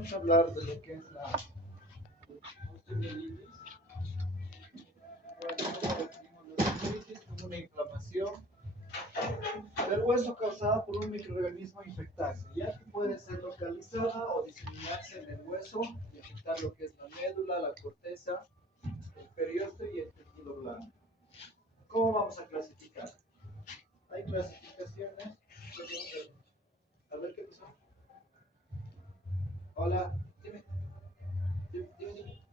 Vamos a hablar de lo que es la osteomielitis. Definimos la osteomielitis como una inflamación del hueso causada por un microorganismo infectante, ya que puede ser localizada o diseminarse en el hueso y afectar lo que es la médula, la corteza, el periósteo y el tejido blando. ¿Cómo vamos a clasificar? Hay clasificaciones. A ver qué pasó. Hola, dime. Dime.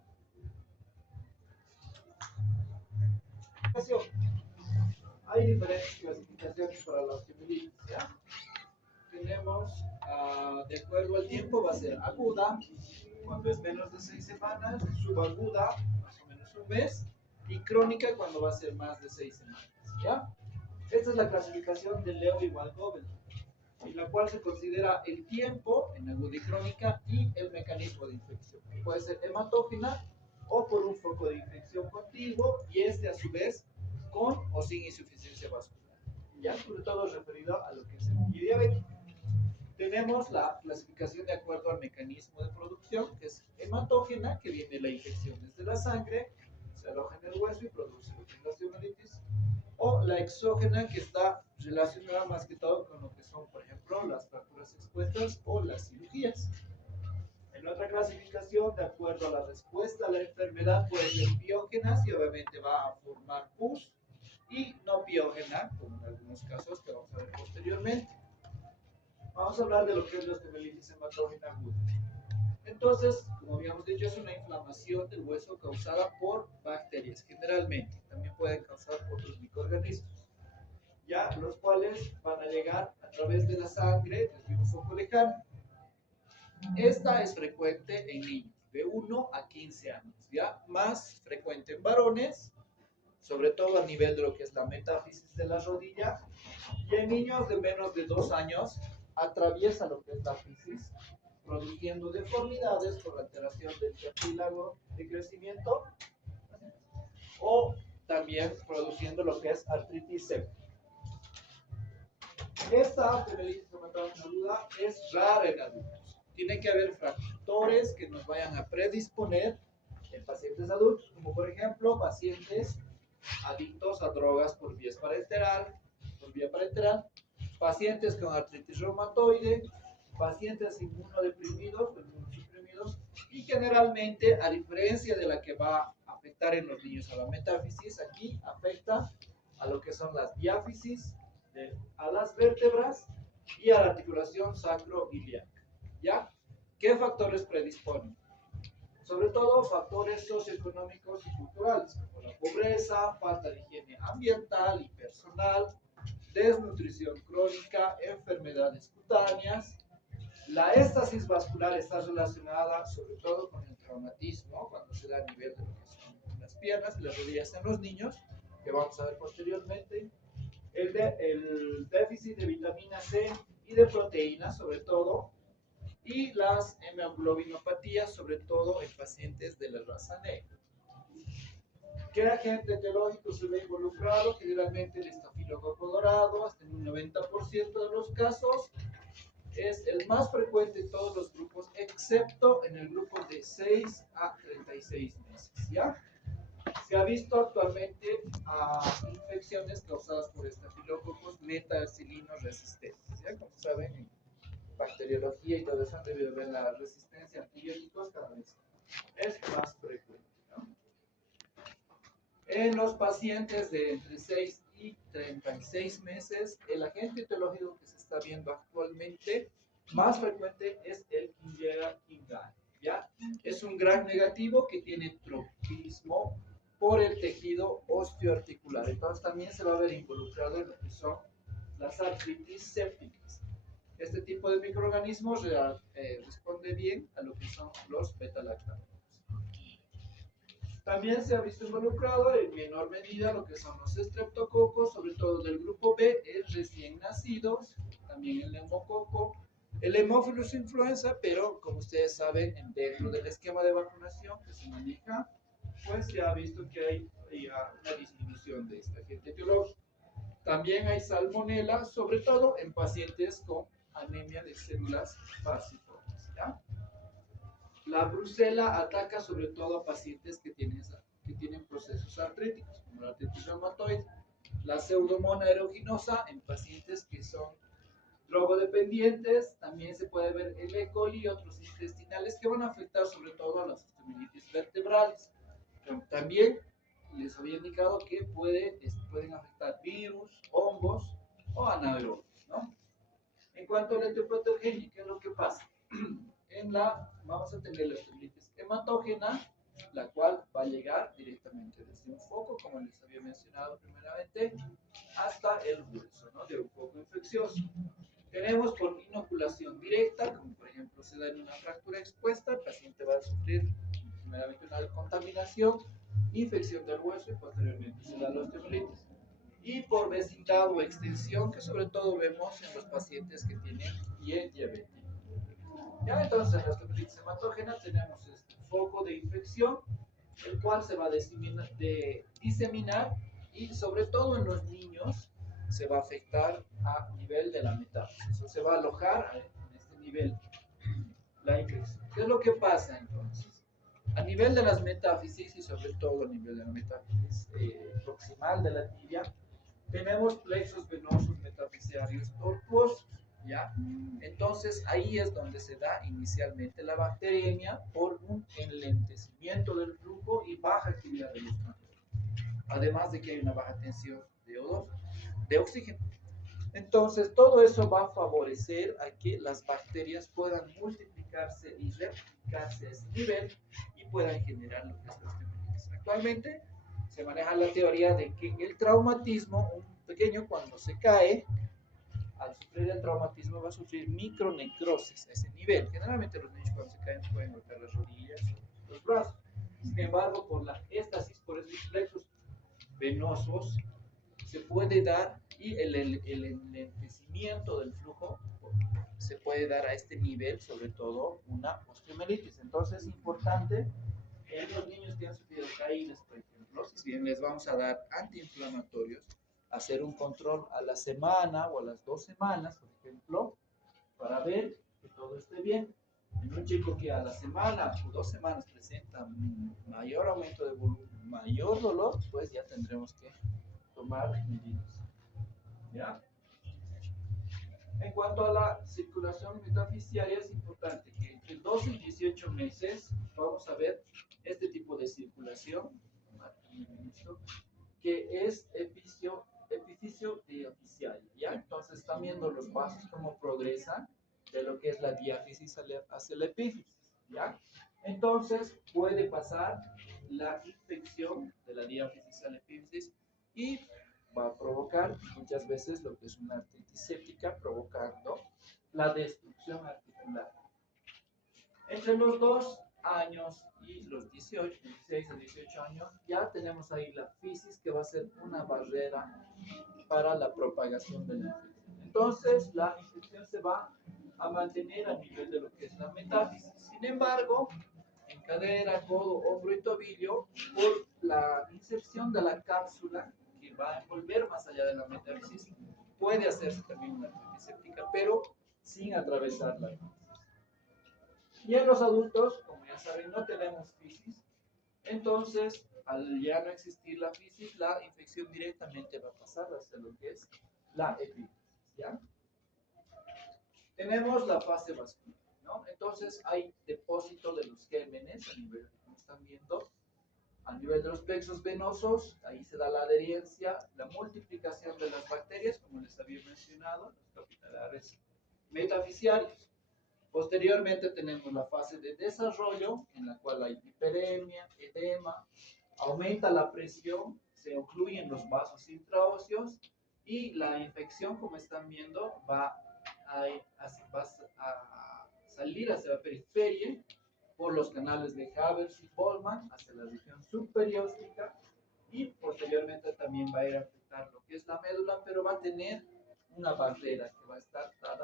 Hay diferentes clasificaciones para la osteomielitis, ¿ya? Tenemos, de acuerdo al tiempo, va a ser aguda, cuando es menos de 6 semanas, subaguda, más o menos un mes, y crónica cuando va a ser más de 6 semanas, ¿ya? Esta es la clasificación de Leo igual Gobel, en la cual se considera el tiempo en aguda y crónica y el mecanismo de infección, que puede ser hematógena o por un foco de infección continuo, y este a su vez con o sin insuficiencia vascular, ya sobre todo referido a lo que es el diabético. Tenemos la clasificación de acuerdo al mecanismo de producción, que es hematógena, que viene la infección desde la sangre, se aloja en el hueso y produce la osteomielitis, o la exógena, que está relacionada más que todo con lo que son, por ejemplo, las fracturas expuestas o las cirugías. En otra clasificación, de acuerdo a la respuesta a la enfermedad, puede ser piógena, y obviamente va a formar pus, y no piógena, como en algunos casos que vamos a ver posteriormente. Vamos a hablar de lo que es la osteomielitis hematógena aguda. Entonces, como habíamos dicho, es una inflamación del hueso causada por bacterias, generalmente. También pueden causar otros microorganismos, ya los cuales van a llegar a través de la sangre desde un foco lejano. Esta es frecuente en niños de 1 a 15 años, ya más frecuente en varones, sobre todo a nivel de lo que es la metáfisis de la rodilla, y en niños de menos de 2 años atraviesa lo que es la fisis, produciendo deformidades por alteración del cartílago de crecimiento o también produciendo lo que es artritis séptica. Esta osteomielitis hematógena aguda es rara en adultos. Tiene que haber factores que nos vayan a predisponer en pacientes adultos, como por ejemplo pacientes adictos a drogas por vía parenteral, pacientes con artritis reumatoide, pacientes inmunodeprimidos o inmunosuprimidos, y generalmente, a diferencia de la que va a afectar en los niños a la metáfisis, aquí afecta a lo que son las diáfisis, a las vértebras y a la articulación sacroiliaca. ¿Ya? ¿Qué factores predisponen? Sobre todo factores socioeconómicos y culturales, como la pobreza, falta de higiene ambiental y personal, desnutrición crónica, enfermedades cutáneas. La éstasis vascular está relacionada sobre todo con el traumatismo, cuando se da a nivel de lo que son las piernas y las rodillas en los niños, que vamos a ver posteriormente. El déficit de vitamina C y de proteínas, sobre todo, y las hemoglobinopatías, sobre todo en pacientes de la raza negra. ¿Qué agente etiológico se ve involucrado? Generalmente el estafilococo dorado, hasta en un 90% de los casos. Es el más frecuente en todos los grupos, excepto en el grupo de 6 a 36 meses, ¿ya? Se ha visto actualmente infecciones causadas por estafilococos metacilinos resistentes, ¿ya? Como saben, en bacteriología y todo eso han debido ver la resistencia a antibióticos cada vez es más frecuente, ¿no? En los pacientes de entre 6 y 36 meses, el agente etiológico que se está viendo actualmente más frecuente es el Kinsella Kingai, ¿ya? Es un gran negativo que tiene tropismo por el tejido osteoarticular. Entonces también se va a ver involucrado en lo que son las artritis sépticas. Este tipo de microorganismos responde bien a lo que son los beta-lactámicos. También se ha visto involucrado en menor medida lo que son los estreptococos, sobre todo del grupo B, es recién nacidos, también el neumococo, el Haemophilus influenza, pero como ustedes saben, dentro del esquema de vacunación que se maneja, pues se ha visto que hay una disminución de este agente etiológico. También hay salmonela, sobre todo en pacientes con anemia de células falciformes, ¿ya? la brucela ataca sobre todo a pacientes que tienen procesos artríticos, como la artritis reumatoide. La pseudomonas aeruginosa en pacientes que son drogodependientes, también se puede ver el E. coli y otros intestinales que van a afectar sobre todo a las osteomielitis vertebrales. También les había indicado que pueden afectar virus, hongos o anaerobios, ¿no? En cuanto a la etiopatogenia, ¿qué es lo que pasa? Vamos a tener la osteomielitis hematógena, la cual va a llegar directamente desde un foco, como les había mencionado primeramente, hasta el hueso, ¿no? De un foco infeccioso. Tenemos por inoculación directa, como por ejemplo se da en una fractura expuesta, el paciente va a sufrir primeramente una contaminación, infección del hueso y posteriormente se da la osteomielitis. Y por vecindad o extensión, que sobre todo vemos en los pacientes que tienen pie diabético. Ya, entonces en la osteomielitis hematógena tenemos este foco de infección, el cual se va a diseminar y sobre todo en los niños se va a afectar a nivel de la metáfisis, o se va a alojar en este nivel la infección. ¿Qué es lo que pasa entonces? A nivel de las metáfisis y sobre todo a nivel de la metáfisis proximal de la tibia, tenemos plexos venosos metafisiarios tortuosos, ¿ya? Entonces ahí es donde se da inicialmente la bacteriemia por un enlentecimiento del flujo y baja actividad de los campos. Además de que hay una baja tensión de O2, de oxígeno. Entonces todo eso va a favorecer a que las bacterias puedan multiplicarse y replicarse a ese nivel y puedan generar lo que es la osteomielitis. Actualmente se maneja la teoría de que el traumatismo, un pequeño cuando se cae, al sufrir el traumatismo va a sufrir micronecrosis a ese nivel. Generalmente los niños cuando se caen pueden golpear las rodillas o los brazos. Sin embargo, por la éstasis, por esos plexos venosos, se puede dar y el enlentecimiento del flujo se puede dar a este nivel, sobre todo una osteomielitis. Entonces es importante en los niños que han sufrido caídas, por ejemplo, si bien les vamos a dar antiinflamatorios, hacer un control a la semana o a las 2 semanas, por ejemplo, para ver que todo esté bien. En un chico que a la semana o 2 semanas presenta mayor aumento de volumen, mayor dolor, pues ya tendremos que tomar medidas. ¿Ya? En cuanto a la circulación metafisiaria, es importante que entre 12 y 18 meses vamos a ver este tipo de circulación, que es epificio diafisiaria, ¿ya? Entonces están viendo los vasos cómo progresan de lo que es la diáfisis hacia la epífisis, ¿ya? Entonces puede pasar la infección de la diáfisis a la epífisis y va a provocar muchas veces lo que es una artritis séptica, provocando la destrucción articular. Entre los 2 años y los 16 a 18 años, ya tenemos ahí la fisis, que va a ser una barrera para la propagación de la infección. Entonces, la infección se va a mantener a nivel de lo que es la metáfisis. Sin embargo, en cadera, codo, hombro y tobillo, por la inserción de la cápsula que va a envolver más allá de la metáfisis, puede hacerse también una artritis séptica, pero sin atravesar la fisis. Y en los adultos, como ya saben, no tenemos fisis, entonces al ya no existir la fisis, la infección directamente va a pasar hacia lo que es la epífisis, ¿ya? Tenemos la fase vascular, ¿no? Entonces hay depósito de los gérmenes a nivel, como están viendo, a nivel de los plexos venosos, ahí se da la adherencia, la multiplicación de las bacterias, como les había mencionado, los capilares metafisiarios. Posteriormente tenemos la fase de desarrollo, en la cual hay hiperemia, edema, aumenta la presión, se ocluyen los vasos intraóseos y la infección, como están viendo, va a salir hacia la periferia por los canales de Haber y Bolman hacia la región subperióstica y posteriormente también va a ir a afectar lo que es la médula, pero va a tener una barrera que va a estar dada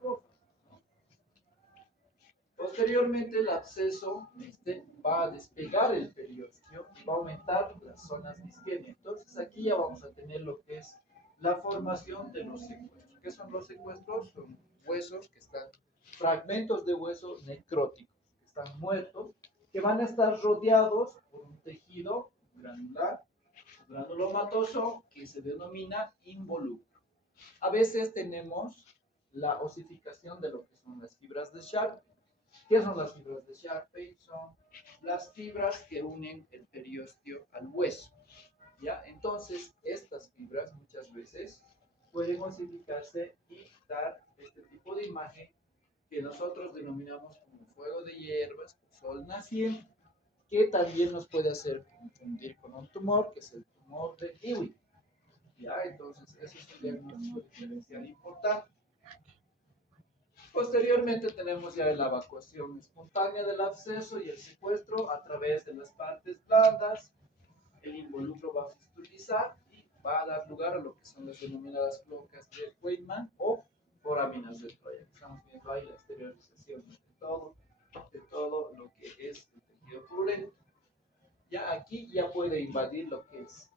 por la. Posteriormente el absceso va a despegar el periósteo y va a aumentar las zonas de isquemia. Entonces aquí ya vamos a tener lo que es la formación de los secuestros. ¿Qué son los secuestros? Son huesos que están, fragmentos de hueso necróticos que están muertos, que van a estar rodeados por un tejido granular, granulomatoso, que se denomina involucro. A veces tenemos la osificación de lo que son las fibras de Sharpe. ¿Qué son las fibras de Sharpe? Son las fibras que unen el periósteo al hueso. ¿Ya? Entonces, estas fibras muchas veces pueden osificarse y dar este tipo de imagen que nosotros denominamos como fuego de hierbas o sol naciente, que también nos puede hacer confundir con un tumor, que es el tumor de Ewing. ¿Ya? Entonces, eso es un diagnóstico diferencial importante. Posteriormente tenemos ya la evacuación espontánea del absceso y el secuestro a través de las partes blandas. El involucro va a fistulizar y va a dar lugar a lo que son las denominadas cloacas de Weidman o foraminas de Troya. Estamos viendo ahí la exteriorización de todo lo que es el tejido purulento. Ya aquí ya puede invadir lo que es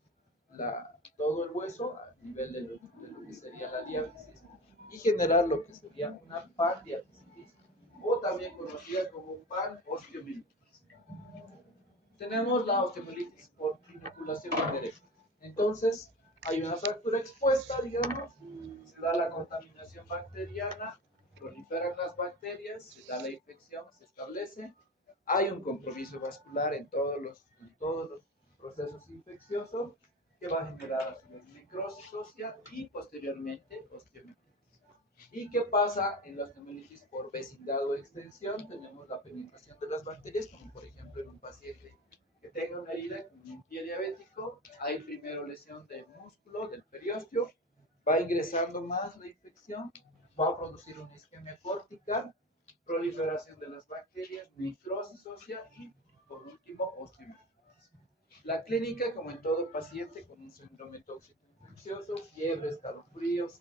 todo el hueso a nivel de lo que sería la diáfisis y generar lo que sería una pandiáfisis o también conocida como pan-osteomielitis. Tenemos la osteomielitis por inoculación indirecta. Entonces, hay una fractura expuesta, digamos, se da la contaminación bacteriana, proliferan las bacterias, se da la infección, se establece, hay un compromiso vascular en todos los procesos infecciosos que va a generar a su vez necrosis ósea y posteriormente osteomielitis. ¿Y qué pasa en la osteomielitis por vecindad o extensión? Tenemos la penetración de las bacterias, como por ejemplo en un paciente que tenga una herida con un pie diabético, hay primero lesión del músculo, del periósteo, va ingresando más la infección, va a producir una isquemia córtica, proliferación de las bacterias, necrosis ósea y por último osteomielitis. La clínica, como en todo paciente con un síndrome tóxico infeccioso, fiebre, escalofríos,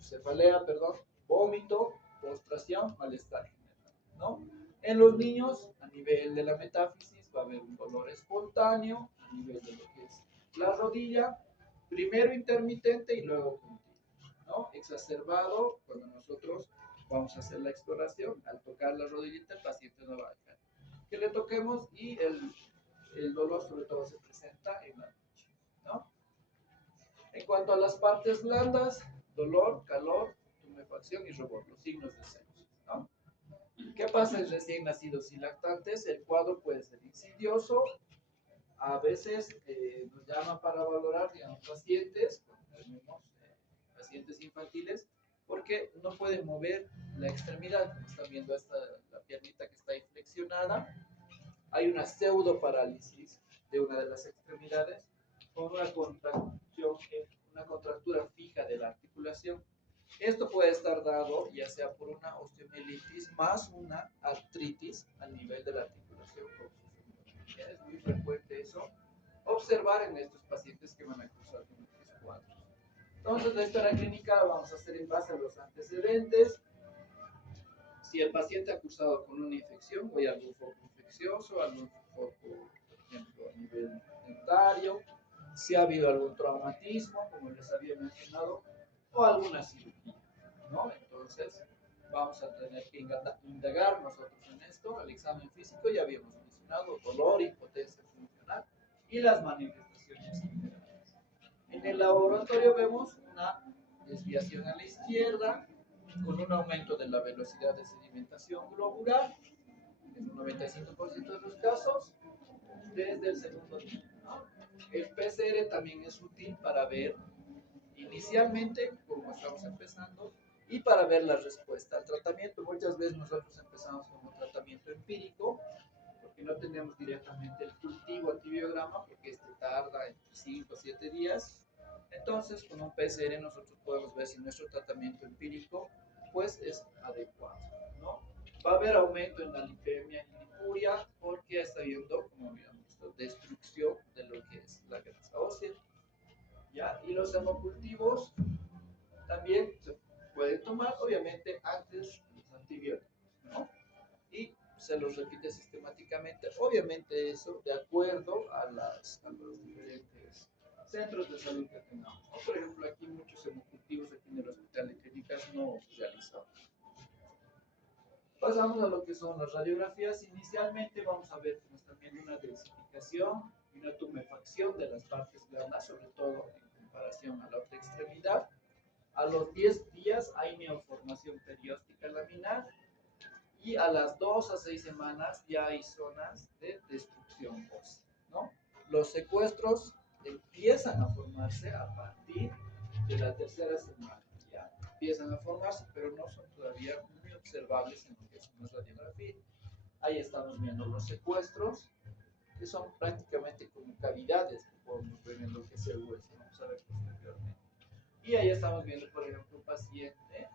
cefalea, vómito, postración, malestar general, ¿no? En los niños, a nivel de la metáfisis, va a haber un dolor espontáneo, a nivel de lo que es la rodilla, primero intermitente y luego continuo, ¿no? Exacerbado, cuando nosotros vamos a hacer la exploración, al tocar la rodillita, el paciente no va a dejar que le toquemos y el dolor sobre todo se presenta en la noche, ¿no? En cuanto a las partes blandas, dolor, calor, tumefacción y rubor, los signos de sepsis, ¿no? ¿Qué pasa en recién nacidos y lactantes? El cuadro puede ser insidioso, a veces nos llaman para valorar, digamos, pacientes, tenemos pacientes infantiles, porque no pueden mover la extremidad, como están viendo la piernita que está inflexionada, hay una pseudoparálisis de una de las extremidades con una contractura fija de la articulación. Esto puede estar dado ya sea por una osteomielitis más una artritis a nivel de la articulación. Es muy frecuente eso, observar en estos pacientes que van a cursar con estos cuadros. Entonces, la historia clínica vamos a hacer en base a los antecedentes. Si el paciente ha cursado con una infección, o hay algún foco infeccioso, algún foco, por ejemplo, a nivel dentario, si ha habido algún traumatismo, como les había mencionado, o alguna cirugía, ¿no? Entonces, vamos a tener que indagar nosotros en esto. El examen físico ya habíamos mencionado, dolor, impotencia funcional y las manifestaciones generales. En el laboratorio vemos una desviación a la izquierda, con un aumento de la velocidad de sedimentación globular, en un 95% de los casos, desde el segundo día, ¿no? El PCR también es útil para ver inicialmente cómo estamos empezando y para ver la respuesta al tratamiento. Muchas veces nosotros empezamos con un tratamiento empírico, porque no tenemos directamente el cultivo antibiograma, porque este tarda entre 5 o 7 días. Entonces, con un PCR nosotros podemos ver si nuestro tratamiento empírico pues es adecuado, ¿no? Va a haber aumento en la lipemia y lipuria porque está habiendo, como habíamos visto, destrucción de lo que es la grasa ósea, ¿ya? Y los hemocultivos también se pueden tomar, obviamente, antes los antibióticos, ¿no? Y se los repite sistemáticamente, obviamente eso de acuerdo a los diferentes centros de salud que tengamos, ¿no? Por ejemplo, aquí muchos hemocultivos aquí en el Hospital de Clínicas no realizamos. Pasamos a lo que son las radiografías. Inicialmente vamos a ver que nos están viendo una densificación y una tumefacción de las partes blandas, sobre todo en comparación a la otra extremidad. A los 10 días hay neoformación perióstica laminar y a las 2 a 6 semanas ya hay zonas de destrucción ósea, ¿no? Los secuestros empiezan a formarse a partir de la tercera semana. Ya empiezan a formarse, pero no son todavía muy observables en lo que es una radiografía. Ahí estamos viendo los secuestros, que son prácticamente como cavidades que podemos ver en lo que es el hueso. Vamos a ver posteriormente. Y ahí estamos viendo, por ejemplo, un paciente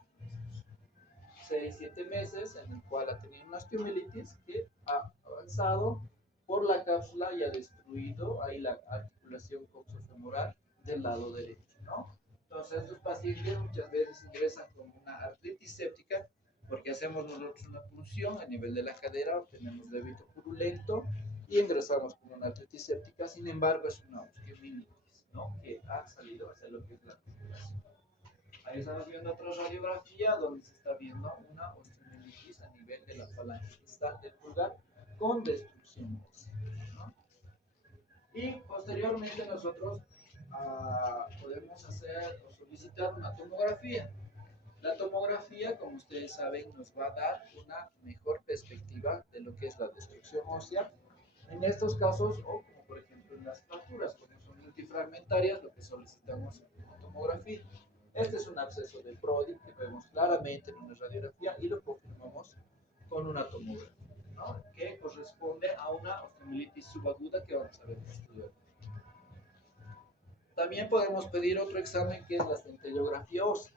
6-7 meses en el cual ha tenido una osteomielitis que ha avanzado por la cápsula y ha destruido ahí la articulación coxofemoral del lado derecho, ¿no? Entonces estos pacientes muchas veces ingresan con una artritis séptica porque hacemos nosotros una punción a nivel de la cadera, obtenemos débito purulento y ingresamos con una artritis séptica. Sin embargo, es una osteomielitis, ¿no? Que ha salido hacia lo que es la articulación. Ahí estamos viendo otra radiografía donde se está viendo una osteomielitis a nivel de la falange distal del pulgar con destrucción ósea, ¿no? Y posteriormente nosotros podemos hacer o solicitar una tomografía. La tomografía, como ustedes saben, nos va a dar una mejor perspectiva de lo que es la destrucción ósea. En estos casos, o como por ejemplo en las fracturas, cuando son multifragmentarias, lo que solicitamos es una tomografía. Este es un absceso de Brody que vemos claramente en una radiografía y lo confirmamos con una tomografía, ¿no? Que corresponde a una osteomielitis subaguda que vamos a ver posteriormente. También podemos pedir otro examen que es la centellografía ósea.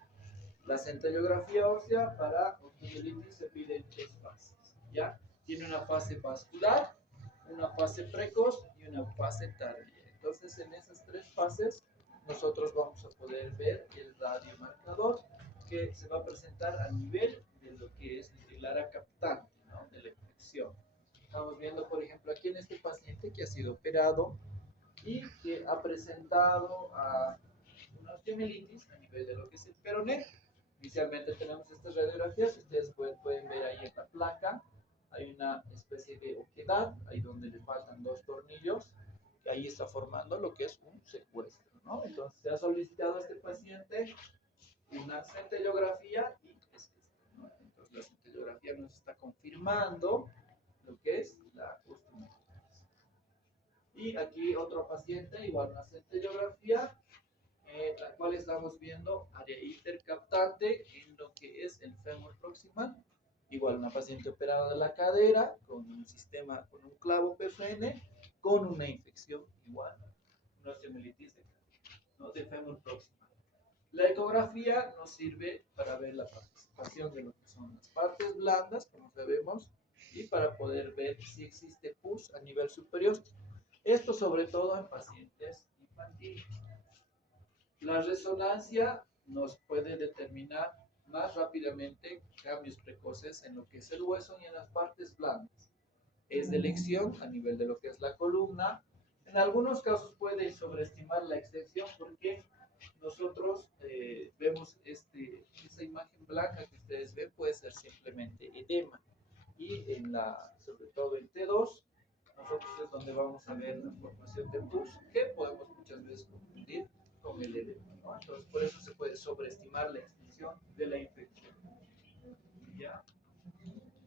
La centellografía ósea para osteomielitis se pide en 3 fases, ¿ya? Tiene una fase vascular, una fase precoz y una fase tardía. Entonces, en esas 3 fases, nosotros vamos a poder ver el radiomarcador que se va a presentar a nivel de lo que es el área captante, ¿no? De la infección. Estamos viendo, por ejemplo, aquí en este paciente que ha sido operado y que ha presentado una osteomielitis a nivel de lo que es el peroné. Inicialmente tenemos estas radiografías, ustedes pueden ver ahí en la placa, hay una especie de oquedad, ahí donde le faltan 2 tornillos, que ahí está formando lo que es un secuestro, ¿no? Entonces se ha solicitado a este paciente una centellografía y es esta, ¿no? Entonces la centellografía nos está confirmando lo que es la osteomielitis. Y aquí otro paciente, igual una centellografía, la cual estamos viendo área intercaptante en lo que es el fémur proximal. Igual una paciente operada de la cadera con un sistema, con un clavo PFN, con una infección igual, una osteomielitis ¿no? De fémur proximal. La ecografía nos sirve para ver la participación de lo que son las partes blandas, como sabemos, y para poder ver si existe pus a nivel superior. Esto sobre todo en pacientes infantiles. La resonancia nos puede determinar más rápidamente cambios precoces en lo que es el hueso y en las partes blandas. Es de elección a nivel de lo que es la columna. En algunos casos puede sobreestimar la extensión porque nosotros vemos esa imagen blanca que ustedes ven puede ser simplemente edema. Y sobre todo en T2, nosotros es donde vamos a ver la formación de pus que podemos muchas veces confundir con el edema, ¿no? Entonces, por eso se puede sobreestimar la extensión de la infección. ¿Ya?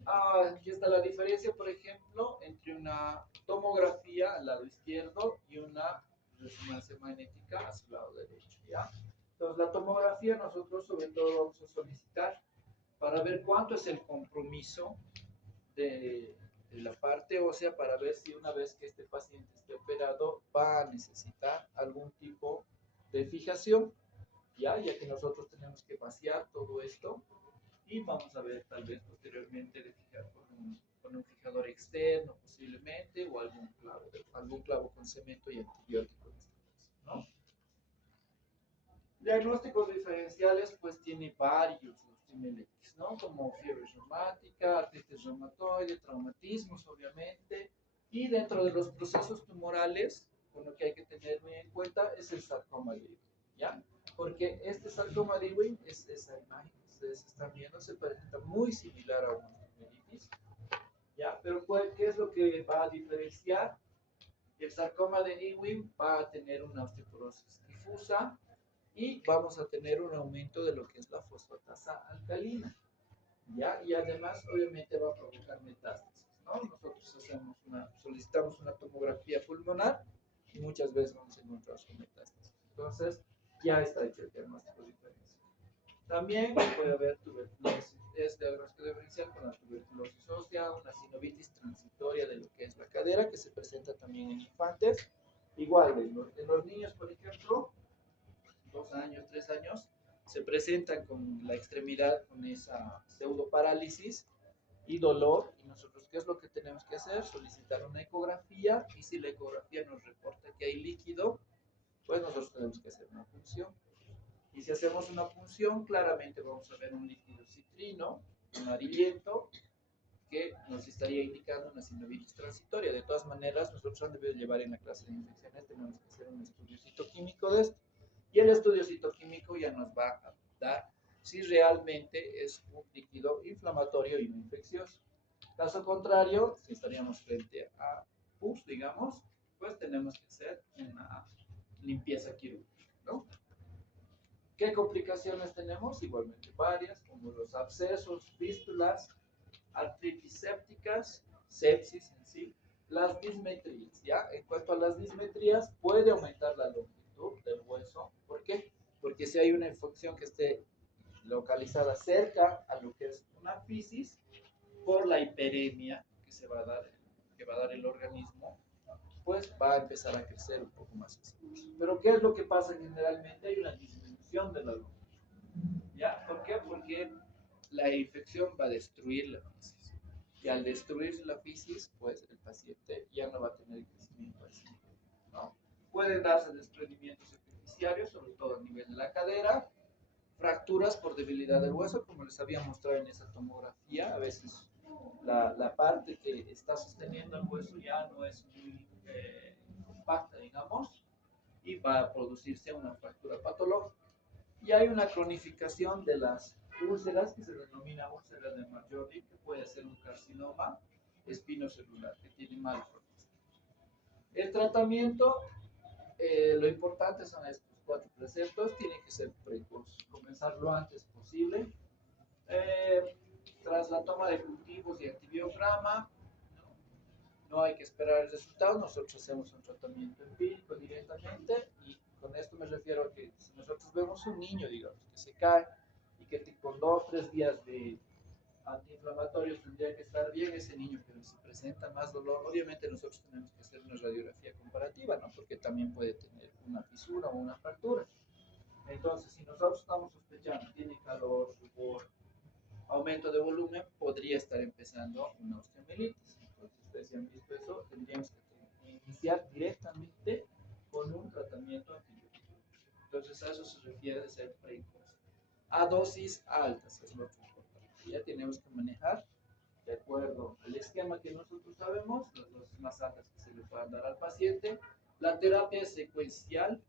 Aquí está la diferencia, por ejemplo, entre una tomografía al lado izquierdo y una resonancia magnética a su lado derecho. ¿Ya? Entonces, la tomografía nosotros sobre todo vamos a solicitar para ver cuánto es el compromiso de la parte ósea para ver si una vez que este paciente esté operado va a necesitar algún tipo de fijación, ya que nosotros tenemos que vaciar todo esto y vamos a ver tal vez posteriormente de fijar con un fijador externo posiblemente o algún clavo con cemento y antibiótico en este caso, ¿no? Diagnósticos diferenciales pues tiene varios osteomielitis, ¿no? Como fiebre reumática, artritis reumatoide, traumatismos obviamente, y dentro de los procesos tumorales, con lo que hay que tener muy en cuenta es el sarcoma de Ewing, ¿ya? Porque este sarcoma de Ewing es esa imagen que ustedes están viendo, se presenta muy similar a una osteomielitis. ¿ya? Pero ¿qué es lo que va a diferenciar? El sarcoma de Ewing va a tener una osteoporosis difusa y vamos a tener un aumento de lo que es la fosfatasa alcalina, ¿ya? Y además, obviamente, va a provocar metástasis, ¿no? Nosotros solicitamos una tomografía pulmonar y muchas veces vamos a encontrar con metástasis. Entonces, ya está hecho el diagnóstico diferencial. También puede haber tuberculosis, diagnóstico diferencial con la tuberculosis ósea, una sinovitis transitoria de lo que es la cadera, que se presenta también en infantes. Igual, en los niños, por ejemplo, 2 años, 3 años, se presentan con la extremidad, con esa pseudoparálisis y dolor. Y nosotros, ¿qué es lo que tenemos que hacer? Solicitar una ecografía, y si la ecografía nos reporta que hay líquido, pues nosotros tenemos que hacer una punción. Y si hacemos una punción, claramente vamos a ver un líquido citrino, amarillento, que nos estaría indicando una sinovitis transitoria. De todas maneras, nosotros antes de llevar en la clase de infecciones tenemos que hacer un estudio citoquímico de esto. Y el estudio citoquímico ya nos va a dar si realmente es un líquido inflamatorio y no infeccioso. Caso contrario, si estaríamos frente a pus, digamos, pues tenemos que hacer una limpieza quirúrgica, ¿no? ¿Qué complicaciones tenemos? Igualmente varias, como los abscesos, fístulas, artritis sépticas, sepsis en sí, las dismetrías, ¿ya? En cuanto a las dismetrías, puede aumentar la longitud del hueso. ¿Por qué? Porque si hay una infección que esté localizada cerca a lo que es una fisis, por la hiperemia que va a dar el organismo, pues va a empezar a crecer un poco más. Pero ¿qué es lo que pasa generalmente? Hay una disminución de la longitud, ¿ya? ¿Por qué? Porque la infección va a destruir la fisis. Y al destruir la fisis, pues el paciente ya no va a tener crecimiento así, ¿no? Pueden darse desprendimientos epifisiarios, sobre todo a nivel de la cadera, fracturas por debilidad del hueso, como les había mostrado en esa tomografía. A veces la parte que está sosteniendo el hueso ya no es muy compacta, digamos, y va a producirse una fractura patológica. Y hay una cronificación de las úlceras, que se denomina úlcera de Marjorie, que puede ser un carcinoma espinocelular que tiene mal pronóstico. El tratamiento, lo importante son estos 4 preceptos. Tiene que ser precoz, comenzar lo antes posible. Tras la toma de cultivos y antibiograma, no hay que esperar el resultado. Nosotros hacemos un tratamiento empírico directamente, y con esto me refiero a que si nosotros vemos un niño, digamos, que se cae y que con 2-3 días de antiinflamatorios tendría que estar bien, ese niño, pero si presenta más dolor, obviamente nosotros tenemos que hacer una radiografía comparativa, ¿no? Porque también puede tener una fisura o una fractura. Entonces, si nosotros estamos sospechando, tiene calor, sudor, aumento de volumen, podría estar empezando una osteomielitis. Entonces, ustedes si han visto eso, tendríamos que iniciar directamente con un tratamiento antibiótico. Entonces, a eso se refiere de ser precoz. A dosis altas es lo que importante. Ya tenemos que manejar de acuerdo al esquema que nosotros sabemos, las dosis más altas que se le puedan dar al paciente. La terapia es secuencial,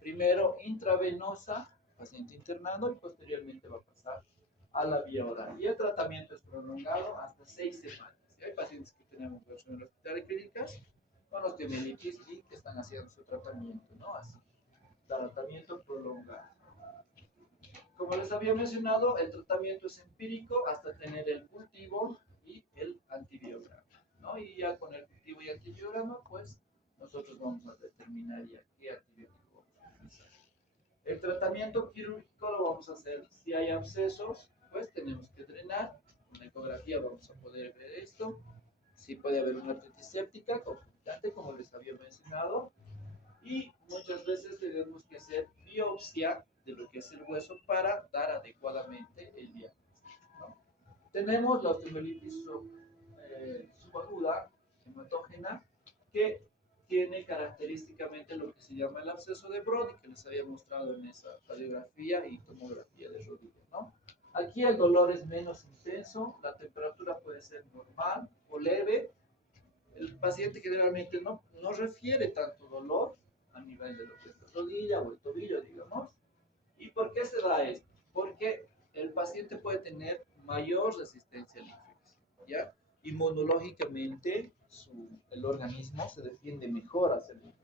primero intravenosa, paciente internado, y posteriormente va a pasar a la vía oral. Y el tratamiento es prolongado hasta 6 semanas. Y hay pacientes que tenemos en el hospital de clínicas con osteomielitis y que están haciendo su tratamiento, ¿no? Así, tratamiento prolongado. Como les había mencionado, el tratamiento es empírico hasta tener el cultivo y el antibiograma, ¿no? Y ya con el cultivo y antibiograma, pues nosotros vamos a determinar ya qué antibiótico vamos a utilizar. El tratamiento quirúrgico lo vamos a hacer si hay abscesos, pues tenemos que drenar. Con la ecografía vamos a poder ver esto. Si puede haber una artritis séptica concomitante, como les había mencionado, y muchas veces tenemos que hacer biopsia de lo que es el hueso para dar adecuadamente el diagnóstico, ¿no? Tenemos la osteomielitis subaguda, hematógena, que tiene característicamente lo que se llama el absceso de Brody, que les había mostrado en esa radiografía y tomografía de rodilla, ¿no? Aquí el dolor es menos intenso, la temperatura puede ser normal o leve. El paciente generalmente no refiere tanto dolor a nivel de lo que es la rodilla o el tobillo, digamos. ¿Y por qué se da esto? Porque el paciente puede tener mayor resistencia a la infección, ¿ya? inmunológicamente el organismo se defiende mejor hacia el virus.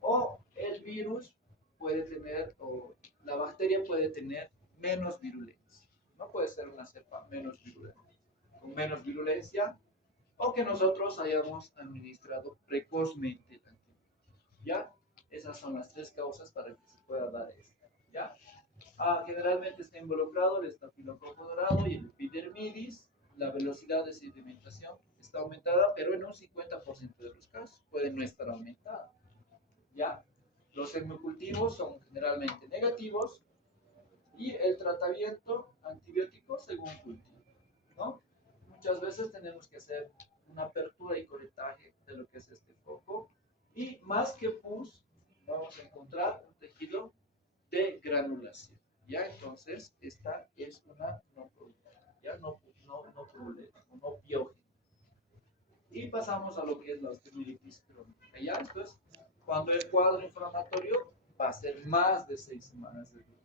O el virus puede tener, o la bacteria puede tener menos virulencia. No puede ser una cepa menos virulenta, con menos virulencia, o que nosotros hayamos administrado precozmente el antibiótico. ¿Ya? Esas son las tres causas para que se pueda dar esto. ¿Ya? Generalmente está involucrado el estafilococo dorado y el epidermidis. La velocidad de sedimentación está aumentada, pero en un 50% de los casos puede no estar aumentada. ¿Ya? Los hemocultivos son generalmente negativos y el tratamiento antibiótico según cultivo, ¿no? Muchas veces tenemos que hacer una apertura y corretaje de lo que es este foco, y más que pus vamos a encontrar un tejido de granulación, ¿ya? Entonces esta es una no purulenta, ¿ya? No purulenta, no biógena. Y pasamos a lo que es la osteomielitis crónica, ¿ya? Entonces, cuando el cuadro inflamatorio va a ser más de 6 semanas de duración,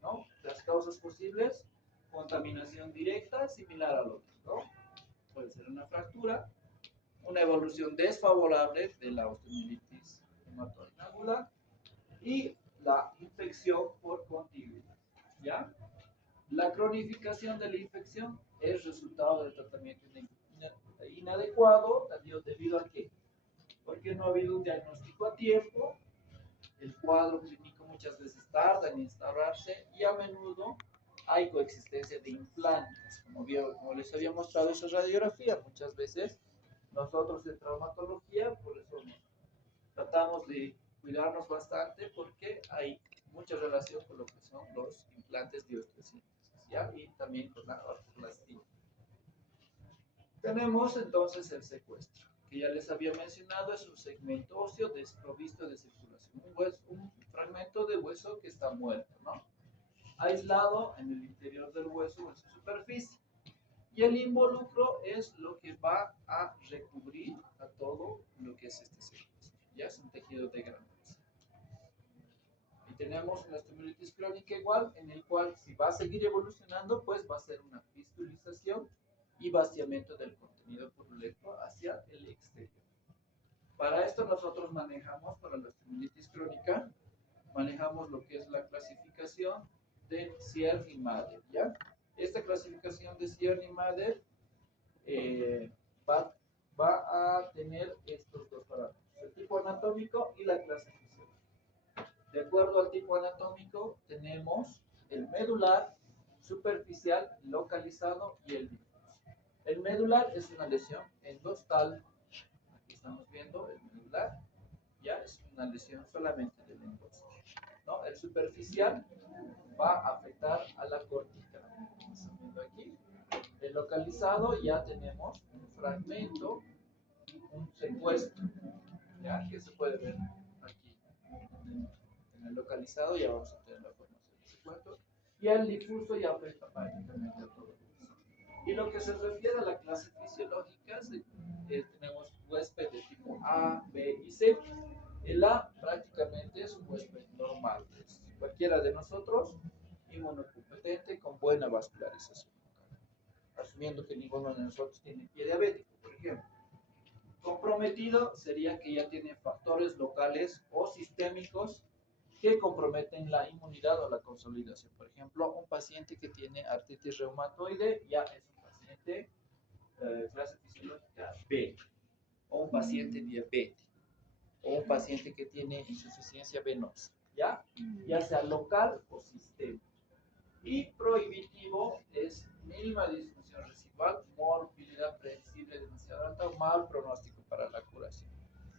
¿no? Las causas posibles: contaminación directa, similar al otro, ¿no? Puede ser una fractura, una evolución desfavorable de la osteomielitis reumatoide aguda y la infección por continuidad, ¿ya? La cronificación de la infección es resultado del tratamiento inadecuado, debido a qué? Porque no ha habido un diagnóstico a tiempo, el cuadro clínico muchas veces tarda en instaurarse y a menudo hay coexistencia de implantes, como les había mostrado esa radiografía. Muchas veces nosotros en traumatología, por eso tratamos de cuidarnos bastante, porque hay mucha relación con lo que son los implantes de osteosíntesis, ¿ya? Y también con la artroplastia. Tenemos entonces el secuestro, que ya les había mencionado. Es un segmento óseo desprovisto de circulación, un fragmento de hueso que está muerto, ¿no? Aislado en el interior del hueso o en su superficie. Y el involucro es lo que va a recubrir a todo lo que es este secuestro. Ya es un tejido de granulación. Y tenemos una osteomielitis crónica igual, en el cual, si va a seguir evolucionando, pues va a ser una fistulización y vaciamiento del contenido purulento hacia el exterior. Para esto nosotros manejamos, para la osteomielitis crónica, manejamos lo que es la clasificación de Sierre y Mader, ¿ya? Esta clasificación de Sierre y Mader va a tener estos dos parámetros: el tipo anatómico y la clasificación. De acuerdo al tipo anatómico, tenemos el medular, superficial, localizado y el difuso. El medular es una lesión endostal. Aquí estamos viendo el medular, ya es una lesión solamente del endosto, ¿no? El superficial va a afectar a la cortica. Estamos viendo aquí. El localizado, ya tenemos un fragmento, un secuestro, ¿ya? Que se puede ver aquí en el localizado. Ya vamos a tener la formación del secuestro. Y el difuso ya afecta prácticamente a todo. Y lo que se refiere a la clase fisiológica, tenemos huésped de tipo A, B y C. El A prácticamente es un huésped normal, es cualquiera de nosotros, inmunocompetente, con buena vascularización, asumiendo que ninguno de nosotros tiene pie diabético, por ejemplo. Comprometido sería que ya tiene factores locales o sistémicos que comprometen la inmunidad o la consolidación. Por ejemplo, un paciente que tiene artritis reumatoide ya es un paciente clase fisiológica B, o un paciente diabético, o un paciente que tiene insuficiencia venosa, ya sea local o sistémico. Y prohibitivo es mínima disfunción residual, morbilidad predecible demasiado alta o mal pronóstico para la curación.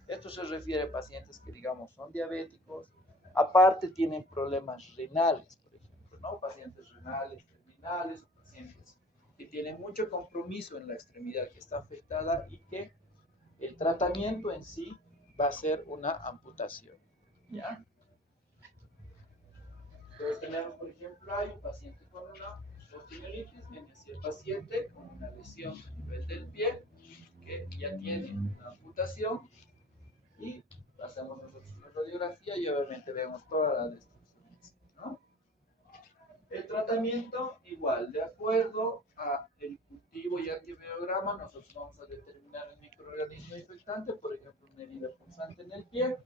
Esto se refiere a pacientes que, digamos, son diabéticos, aparte tienen problemas renales, por ejemplo, ¿no? Pacientes renales terminales, o pacientes que tienen mucho compromiso en la extremidad que está afectada y que el tratamiento en sí va a ser una amputación, ¿ya? Entonces tenemos, por ejemplo, hay un paciente con una osteomielitis, viene así el paciente con una lesión a nivel del pie, que ya tiene una amputación, y hacemos nosotros la radiografía y obviamente vemos toda la destrucción, ¿no? El tratamiento, igual, de acuerdo a el cultivo y antibiograma, nosotros vamos a determinar el microorganismo infectante, por ejemplo, una herida punzante en el pie,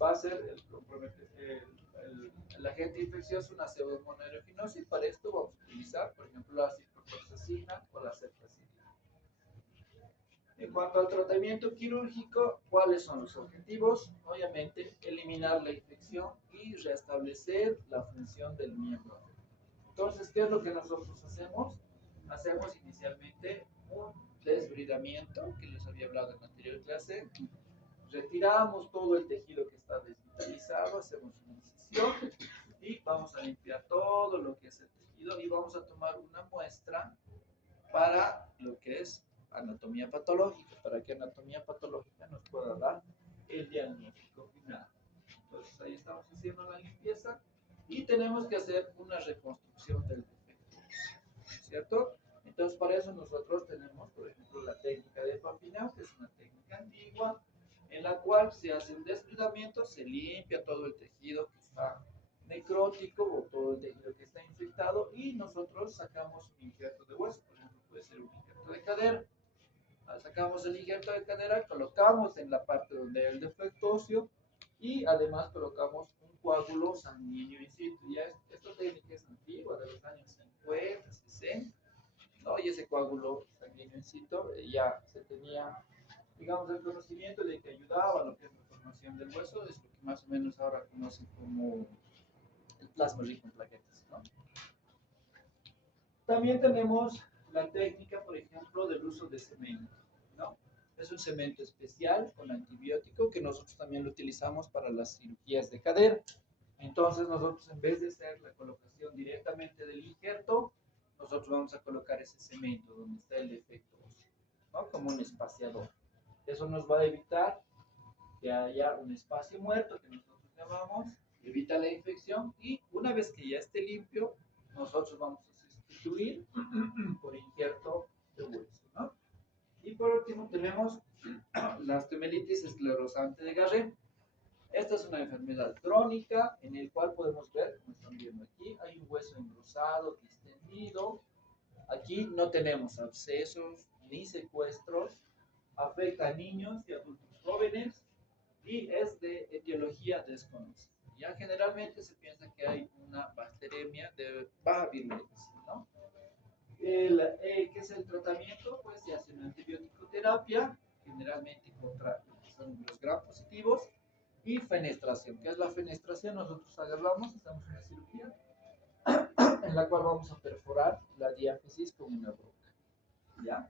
va a ser el agente infeccioso, una pseudomonas aeruginosa, y para esto vamos a utilizar, por ejemplo, la ciprofloxacina o la ceftazidima. En cuanto al tratamiento quirúrgico, ¿cuáles son los objetivos? Obviamente, eliminar la infección y restablecer la función del miembro. Entonces, ¿qué es lo que nosotros hacemos? Hacemos inicialmente un desbridamiento, que les había hablado en la anterior clase. Retiramos todo el tejido que está desvitalizado, hacemos una incisión y vamos a limpiar todo lo que es el tejido y vamos a tomar una muestra para lo que es anatomía patológica, para que anatomía patológica nos pueda dar el diagnóstico final. Entonces ahí estamos haciendo la limpieza y tenemos que hacer una reconstrucción del defecto, ¿cierto? Entonces para eso nosotros tenemos, por ejemplo, la técnica de Paffinel, que es una técnica antigua, en la cual se hace un desbridamiento, se limpia todo el tejido que está necrótico o todo el tejido que está infectado y nosotros sacamos un injerto de hueso, por ejemplo, puede ser un injerto de cadera. Sacamos el injerto de cadera, colocamos en la parte donde hay el defecto óseo y además colocamos un coágulo sanguíneo in situ. Ya esta técnica es antigua, de los años 50, 60, ¿no? Y ese coágulo sanguíneo in situ ya se tenía, digamos, el conocimiento de que ayudaba a lo que es la formación del hueso, es lo que más o menos ahora conocen como el plasma rico en plaquetas, ¿no? También tenemos la técnica, por ejemplo, del uso de cemento, ¿no? Es un cemento especial con antibiótico que nosotros también lo utilizamos para las cirugías de cadera. Entonces nosotros, en vez de hacer la colocación directamente del injerto, nosotros vamos a colocar ese cemento donde está el defecto óseo, ¿no? Como un espaciador. Eso nos va a evitar que haya un espacio muerto, que nosotros llamamos, evita la infección, y una vez que ya esté limpio, nosotros vamos a sustituir por injerto de hueso, ¿no? Y por último tenemos la osteomielitis esclerosante de Gaucher. Esta es una enfermedad crónica en el cual podemos ver, como están viendo aquí, hay un hueso engrosado, distendido. Aquí no tenemos abscesos ni secuestros. Afecta a niños y adultos jóvenes y es de etiología desconocida. Ya generalmente se piensa que hay una bacteremia de baja virulencia, ¿no? ¿Qué es el tratamiento? Pues se hace una antibiótico terapia, generalmente contra lo que son los gram positivos, y fenestración. ¿Qué es la fenestración? Nosotros agarramos, hacemos una cirugía en la cual vamos a perforar la diáfisis con una broca, ¿ya?